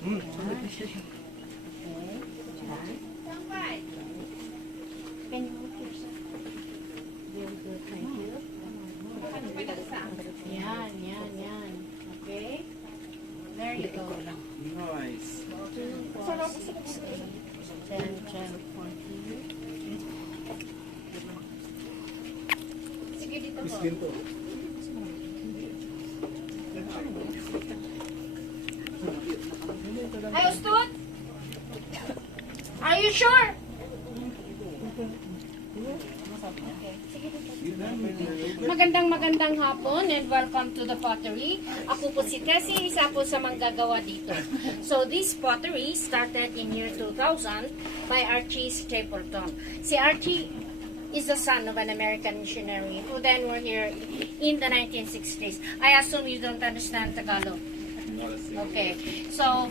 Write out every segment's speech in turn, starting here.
Can you move yourself? Very good, thank you. Yan. Okay? There you go. Nice. 2, 4, 6, 8, 10, 12, 14. Sige, dito po. Ay, Ustud! Are you sure? Magandang hapon and welcome to the Pottery. Ako po si Tessie, isa po sa manggagawa dito. So this pottery started in year 2000 by Archie Stapleton. Si Archie is the son of an American missionary who then were here in the 1960s. I assume you don't understand Tagalog. Okay, so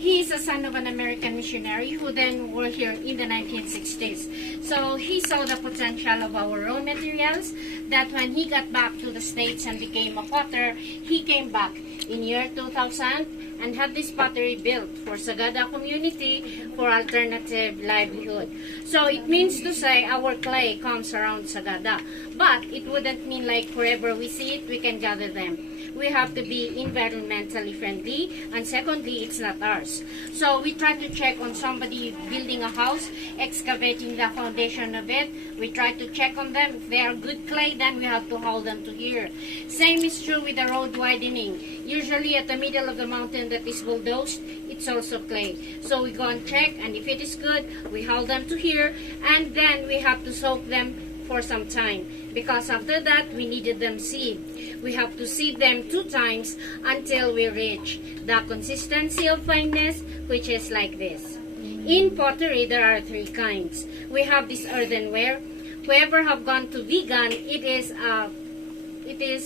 he is a son of an American missionary who then were here in the 1960s. So he saw the potential of our raw materials that when he got back to the States and became a potter, he came back in year 2000 and had this pottery built for SAGADA community for alternative livelihood. So it means to say our clay comes around SAGADA. But it wouldn't mean like wherever we see it, we can gather them. We have to be environmentally friendly, and secondly, it's not ours. So we try to check on somebody building a house, excavating the foundation of it. We try to check on them. If they are good clay, then we have to haul them to here. Same is true with the road widening. Usually at the middle of the mountain that is bulldozed, it's also clay. So we go and check, and if it is good, we haul them to here, and then we have to soak them for some time, because after that we needed them seed. We have to seed them 2 times until we reach the consistency of fineness, which is like this. In pottery there are 3 kinds. We have this earthenware. Whoever have gone to vegan, it is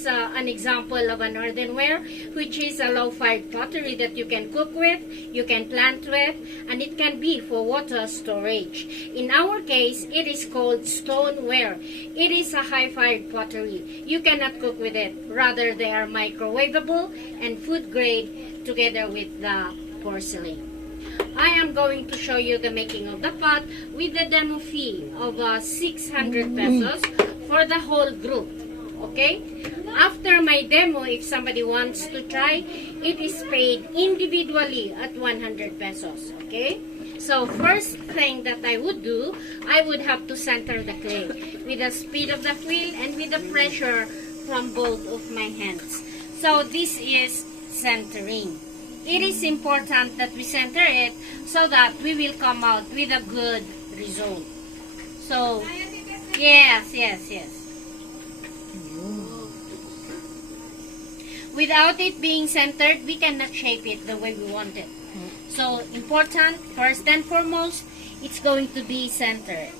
an example of an earthenware, which is a low-fired pottery that you can cook with, you can plant with, and it can be for water storage. In our case, it is called stoneware. It is a high-fired pottery. You cannot cook with it. Rather, they are microwavable and food grade together with the porcelain. I am going to show you the making of the pot with the demo fee of 600 pesos for the whole group. Okay? After my demo, if somebody wants to try, it is paid individually at 100 pesos. Okay? So first thing that I would do, I would have to center the clay with the speed of the wheel and with the pressure from both of my hands. So this is centering. It is important that we center it so that we will come out with a good result. So, yes. Without it being centered, we cannot shape it the way we want it. So, important, first and foremost, it's going to be centered.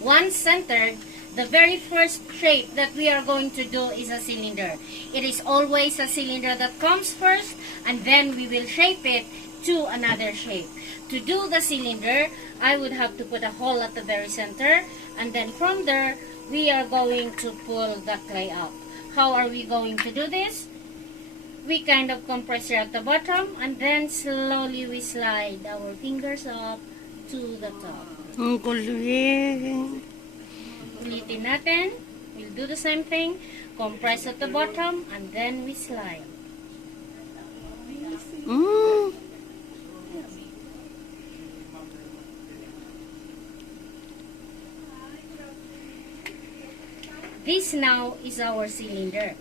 Once centered, the very first shape that we are going to do is a cylinder. It is always a cylinder that comes first, and then we will shape it to another shape. To do the cylinder, I would have to put a hole at the very center, and then from there, we are going to pull the clay up. How are we going to do this? We kind of compress here at the bottom, and then slowly we slide our fingers up to the top. Ang galing. Ulitin natin. We'll do the same thing. Compress at the bottom, and then we slide. This now is our cylinder.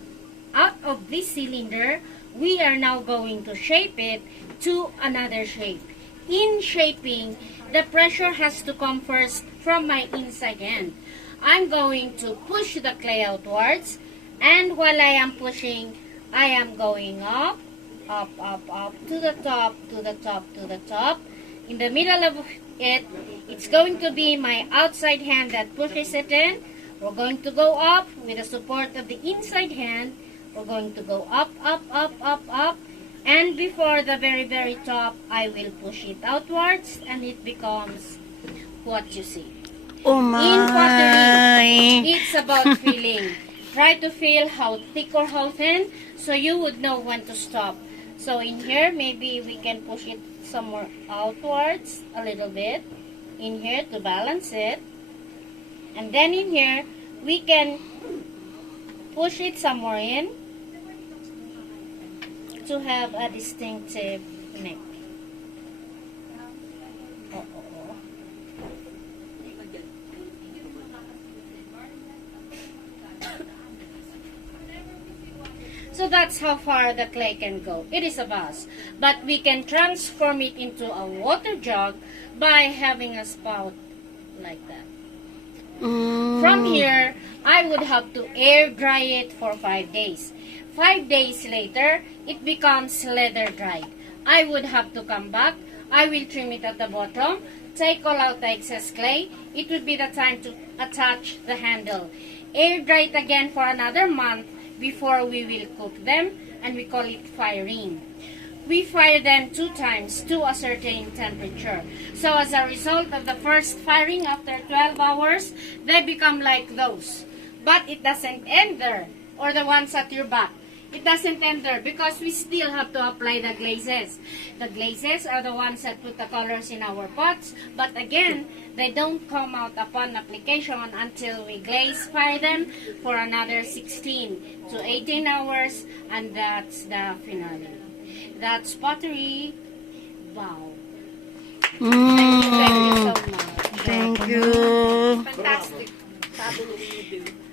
Out of this cylinder, we are now going to shape it to another shape. In shaping, the pressure has to come first from my inside hand. I'm going to push the clay outwards, and while I am pushing, I am going up, to the top, to the top, to the top. In the middle of it, it's going to be my outside hand that pushes it in. We're going to go up with the support of the inside hand. We're going to go up, up, up, up, up. And before the very, very top, I will push it outwards, and it becomes what you see. Oh my! In pottery, it's about feeling. try to feel how thick or how thin, so you would know when to stop. So in here, maybe we can push it somewhere outwards a little bit. In here to balance it. And then in here, we can push it somewhere in to have a distinctive neck. So that's how far the clay can go. It is a vase. But we can transform it into a water jug by having a spout like that. From here, I would have to air dry it for 5 days. 5 days later, it becomes leather dried. I would have to come back. I will trim it at the bottom, take all out the excess clay. It would be the time to attach the handle. Air dry it again for another month before we will cook them, and we call it firing. We fire them 2 times to a certain temperature. So as a result of the first firing after 12 hours, they become like those. But it doesn't end there, or the ones at your back. It doesn't end there because we still have to apply the glazes. The glazes are the ones that put the colors in our pots, but again, they don't come out upon application until we glaze fire them for another 16 to 18 hours, and that's the finale. That's pottery. Wow. Thank you so much. Thank you. Fantastic. Fabulous you do.